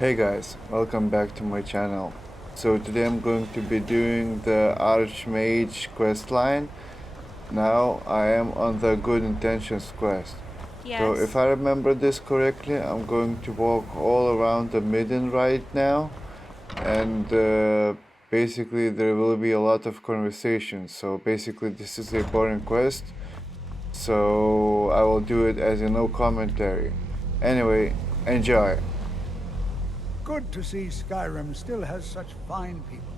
Hey guys, welcome back to my channel. So today I'm going to be doing the Arch-Mage questline. Now I am on the Good Intentions quest. So if Yes. I remember this correctly, I'm going to walk all around the Midden right now. And basically there will be a lot of conversations. So basically this is a boring quest. So I will do it as a no commentary. Anyway, enjoy. Good to see Skyrim still has such fine people.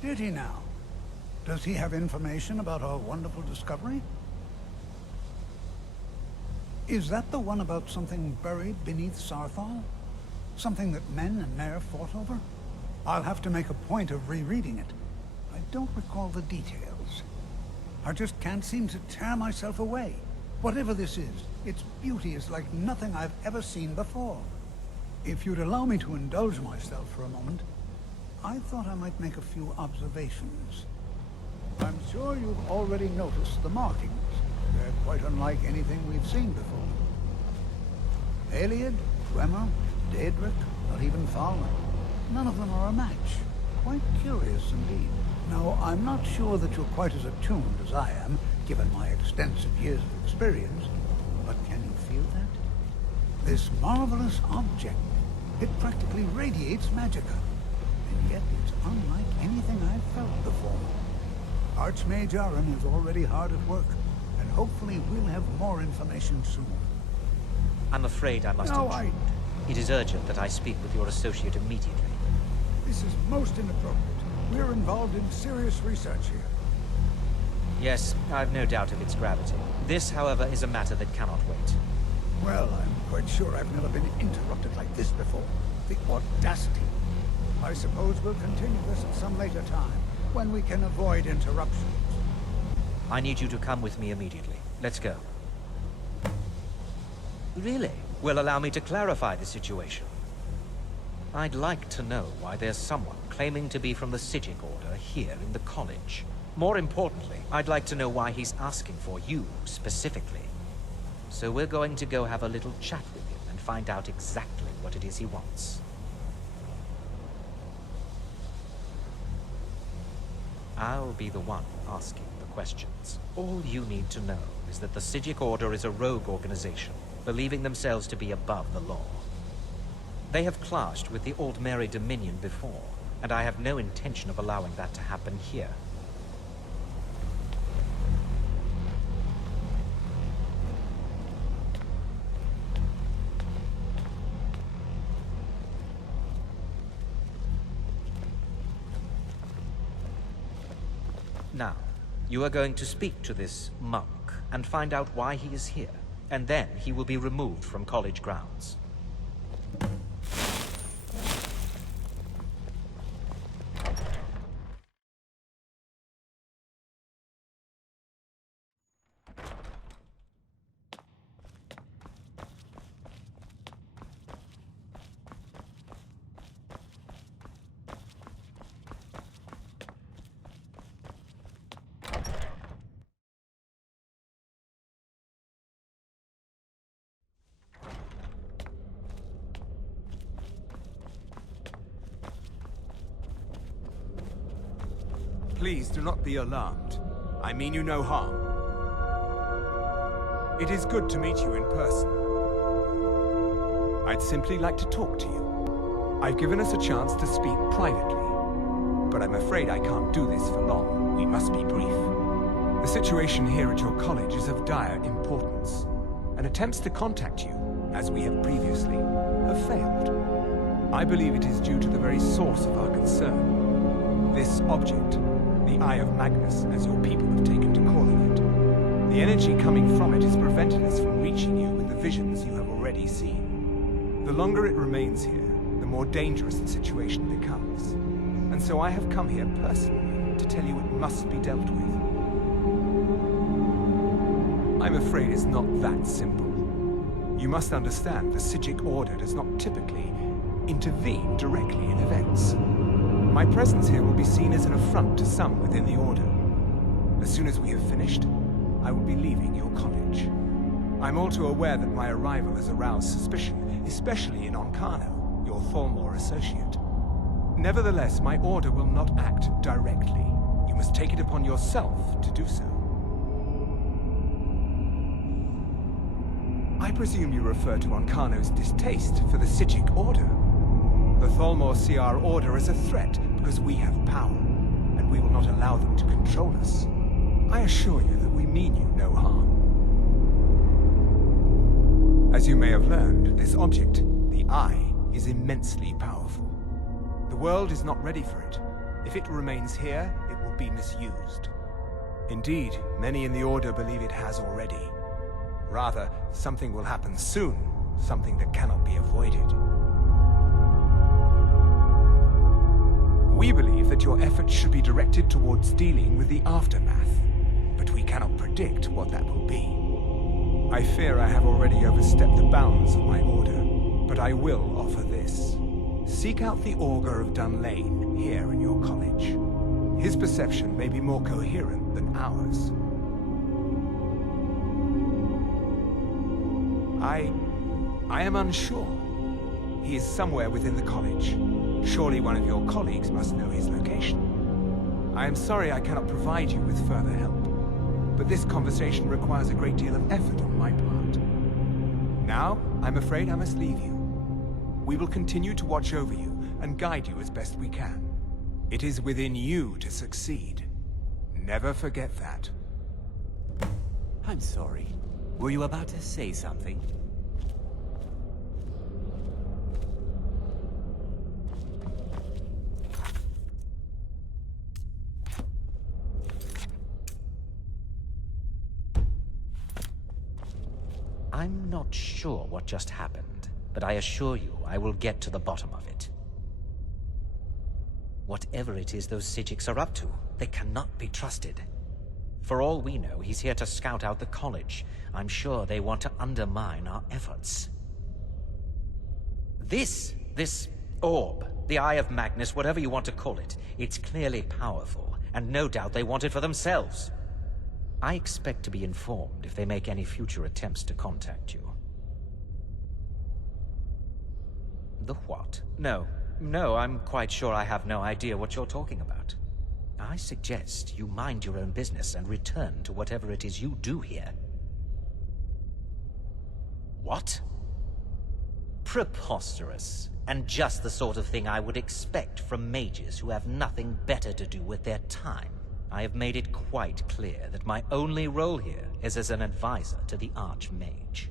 Did he now? Does he have information about our wonderful discovery? Is that the one about something buried beneath Saarthal? Something that men and Mare fought over? I'll have to make a point of rereading it. I don't recall the details. I just can't seem to tear myself away. Whatever this is, its beauty is like nothing I've ever seen before. If you'd allow me to indulge myself for a moment, I thought I might make a few observations. I'm sure you've already noticed the markings. They're quite unlike anything we've seen before. Aliad, Dwemer, Daedric, not even Thalmor. None of them are a match. Quite curious indeed. Now, I'm not sure that you're quite as attuned as I am, given my extensive years of experience, but can you feel that? This marvelous object, it practically radiates magicka, and yet it's unlike anything I've felt before. Arch-Mage is already hard at work, and hopefully we'll have more information soon. I'm afraid I must intrude. It is urgent that I speak with your associate immediately. This is most inappropriate. We're involved in serious research here. Yes, I've no doubt of its gravity. This, however, is a matter that cannot wait. Well, I'm quite sure I've never been interrupted like this before. The audacity. I suppose we'll continue this at some later time, when we can avoid interruptions. I need you to come with me immediately. Let's go. Really? Well, allow me to clarify the situation. I'd like to know why there's someone claiming to be from the Psijic Order here in the college. More importantly, I'd like to know why he's asking for you, specifically. So we're going to go have a little chat with him and find out exactly what it is he wants. I'll be the one asking the questions. All you need to know is that the Psijic Order is a rogue organization, believing themselves to be above the law. They have clashed with the Aldmeri Dominion before, and I have no intention of allowing that to happen here. Now, you are going to speak to this monk and find out why he is here, and then he will be removed from college grounds. Please do not be alarmed. I mean you no harm. It is good to meet you in person. I'd simply like to talk to you. I've given us a chance to speak privately, but I'm afraid I can't do this for long. We must be brief. The situation here at your college is of dire importance, and attempts to contact you, as we have previously, have failed. I believe it is due to the very source of our concern. This object, the Eye of Magnus, as your people have taken to calling it. The energy coming from it has prevented us from reaching you with the visions you have already seen. The longer it remains here, the more dangerous the situation becomes. And so I have come here personally to tell you it must be dealt with. I'm afraid it's not that simple. You must understand the Psijic Order does not typically intervene directly in events. My presence here will be seen as an affront to some within the Order. As soon as we have finished, I will be leaving your college. I'm all too aware that my arrival has aroused suspicion, especially in Oncano, your Thalmor associate. Nevertheless, my order will not act directly. You must take it upon yourself to do so. I presume you refer to Ancano's distaste for the Psijic Order. The Thalmor see our order as a threat because we have power, and we will not allow them to control us. I assure you that we mean you no harm. As you may have learned, this object, the Eye, is immensely powerful. The world is not ready for it. If it remains here, it will be misused. Indeed, many in the Order believe it has already. Rather, something will happen soon, something that cannot be avoided. We believe that your efforts should be directed towards dealing with the aftermath, but we cannot predict what that will be. I fear I have already overstepped the bounds of my order, but I will offer this. Seek out the Augur of Dunlane here in your college. His perception may be more coherent than ours. I am unsure. He is somewhere within the college. Surely one of your colleagues must know his location. I am sorry I cannot provide you with further help, but this conversation requires a great deal of effort on my part. Now, I'm afraid I must leave you. We will continue to watch over you and guide you as best we can. It is within you to succeed. Never forget that. I'm sorry. Were you about to say something? I'm not sure what just happened, but I assure you I will get to the bottom of it. Whatever it is those Psijics are up to, they cannot be trusted. For all we know, he's here to scout out the college. I'm sure they want to undermine our efforts. This orb, the Eye of Magnus, whatever you want to call it, it's clearly powerful, and no doubt they want it for themselves. I expect to be informed if they make any future attempts to contact you. The what? No, I'm quite sure I have no idea what you're talking about. I suggest you mind your own business and return to whatever it is you do here. What? Preposterous, and just the sort of thing I would expect from mages who have nothing better to do with their time. I have made it quite clear that my only role here is as an advisor to the Arch-Mage.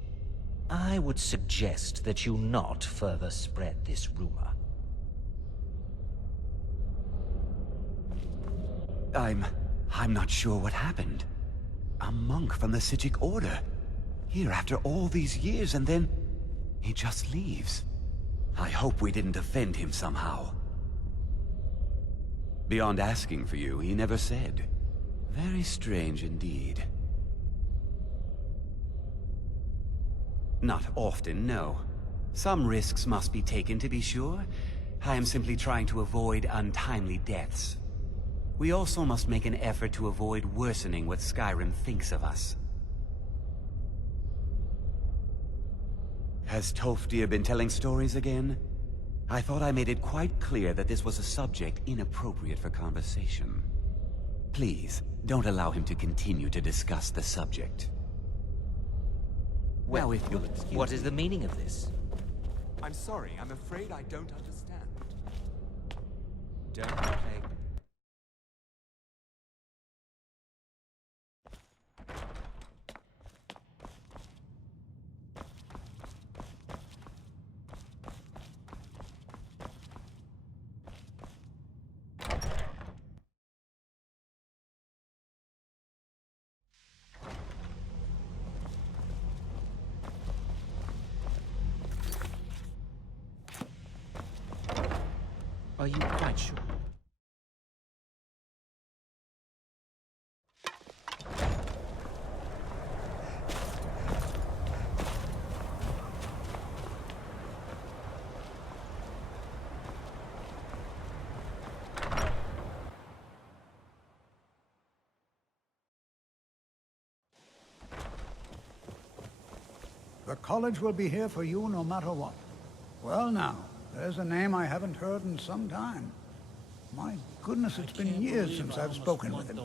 I would suggest that you not further spread this rumor. I'm not sure what happened. A monk from the Psijic Order. Here after all these years, and then he just leaves. I hope we didn't offend him somehow. Beyond asking for you, he never said. Very strange indeed. Not often, no. Some risks must be taken, to be sure. I am simply trying to avoid untimely deaths. We also must make an effort to avoid worsening what Skyrim thinks of us. Has Tofdir been telling stories again? I thought I made it quite clear that this was a subject inappropriate for conversation. Please, don't allow him to continue to discuss the subject. Well, now, if you'll excuse what me. is the meaning of this? I'm sorry, I'm afraid I don't understand. Don't play. Are you quite sure? The college will be here for you no matter what. Well now, There's a name I haven't heard in some time. My goodness, it's been years since I've spoken with him.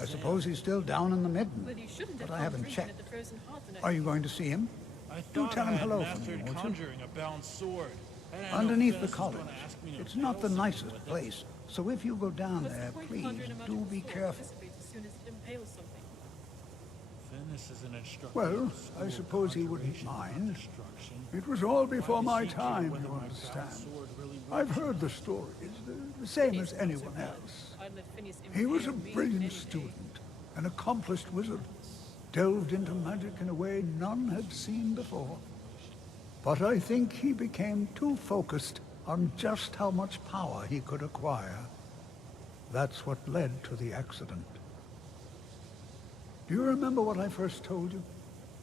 I suppose he's still down in the Midden, but I haven't checked. Are you going to see him? Do tell him hello from me, won't you? Underneath the college. It's not the nicest place, so if you go down there, please do be careful. Well, I suppose he wouldn't mind. It was all before my time, you understand. I've heard the stories, the same as anyone else. He was a brilliant student, an accomplished wizard, delved into magic in a way none had seen before. But I think he became too focused on just how much power he could acquire. That's what led to the accident. Do you remember what I first told you?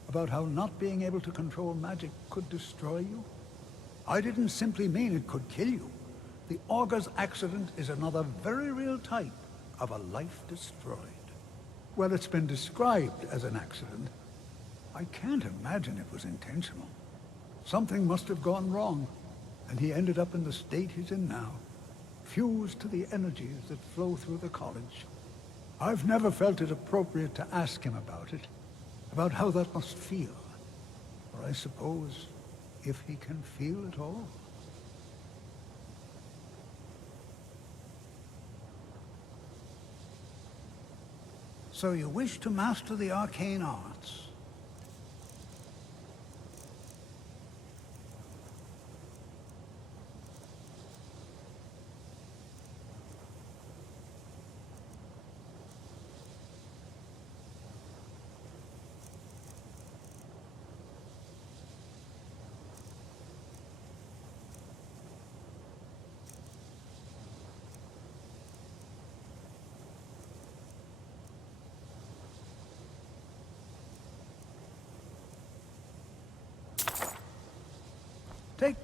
About how not being able to control magic could destroy you? I didn't simply mean it could kill you. The Augur's accident is another very real type of a life destroyed. Well, it's been described as an accident. I can't imagine it was intentional. Something must have gone wrong, and he ended up in the state he's in now, fused to the energies that flow through the college. I've never felt it appropriate to ask him about how that must feel. Or I suppose, if he can feel at all. So you wish to master the arcane arts? Take...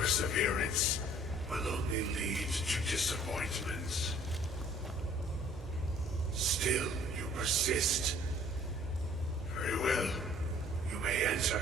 perseverance will only lead to disappointment. Still, you persist. Very well. You may enter.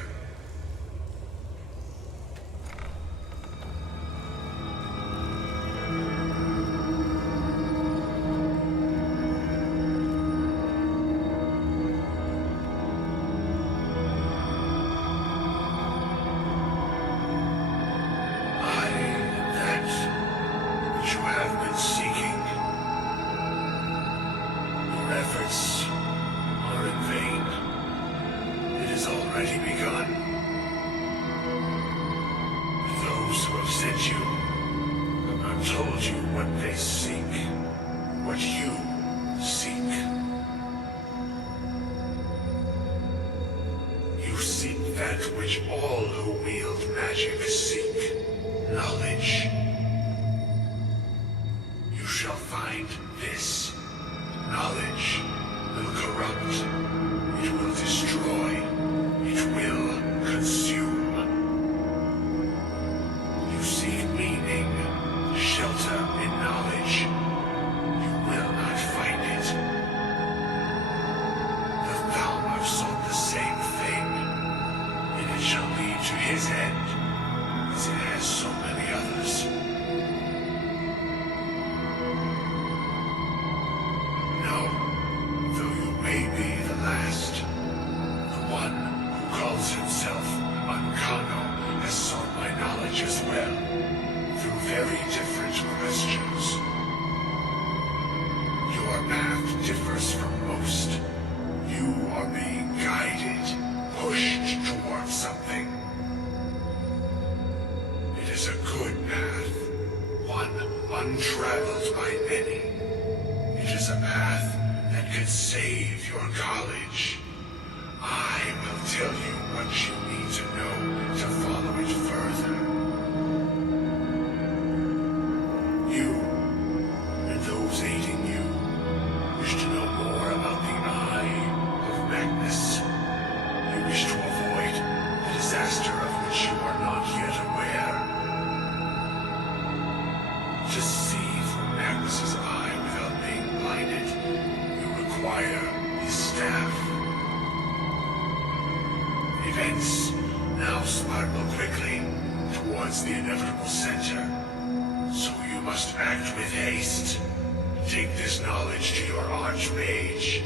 Take this knowledge to your Arch-Mage.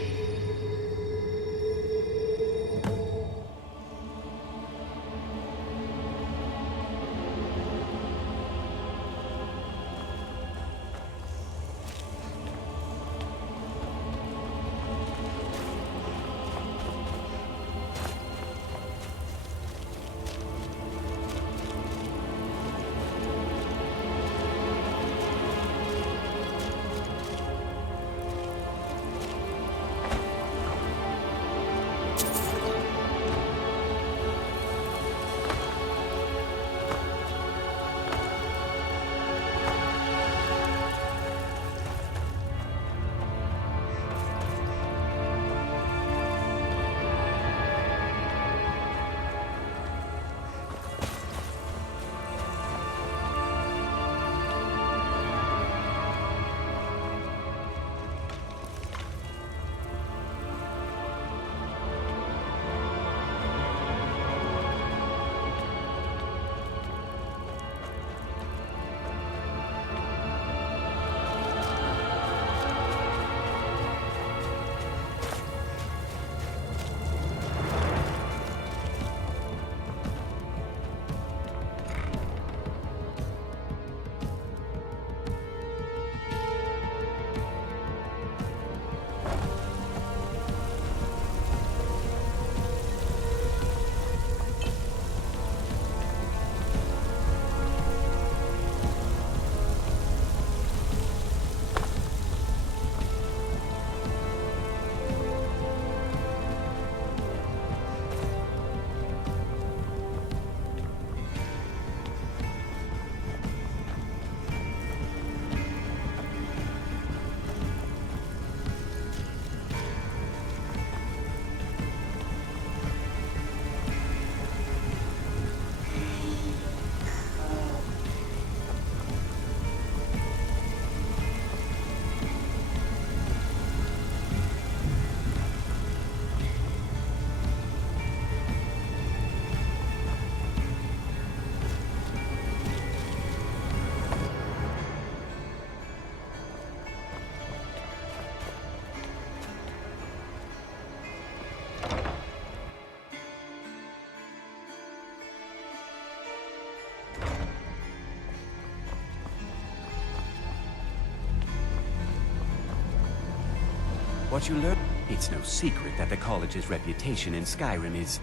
What you learn... It's no secret that the college's reputation in Skyrim is...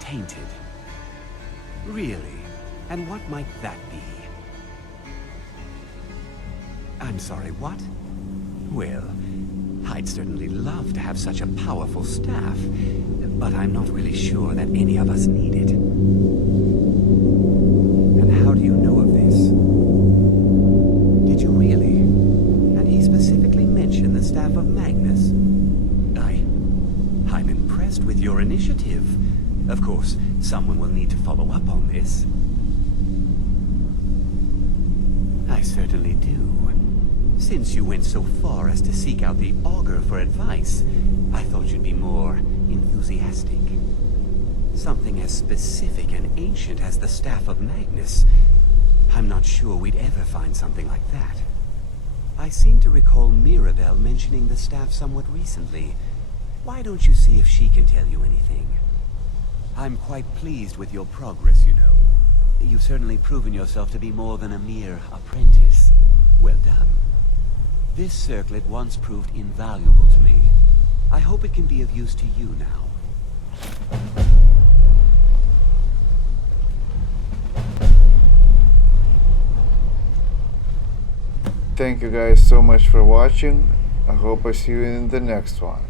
tainted. Really? And what might that be? I'm sorry, what? Well, I'd certainly love to have such a powerful staff, but I'm not really sure that any of us need it. And how do you know of this? Did you really? And he specifically mentioned the staff of Magnus. I'm impressed with your initiative. Of course, someone will need to follow up on this. I certainly do. Since you went so far as to seek out the Augur for advice, I thought you'd be more enthusiastic. Something as specific and ancient as the Staff of Magnus. I'm not sure we'd ever find something like that. I seem to recall Mirabelle mentioning the staff somewhat recently. Why don't you see if she can tell you anything? I'm quite pleased with your progress, you know. You've certainly proven yourself to be more than a mere apprentice. Well done. This circlet once proved invaluable to me. I hope it can be of use to you now. Thank you guys so much for watching. I hope I see you in the next one.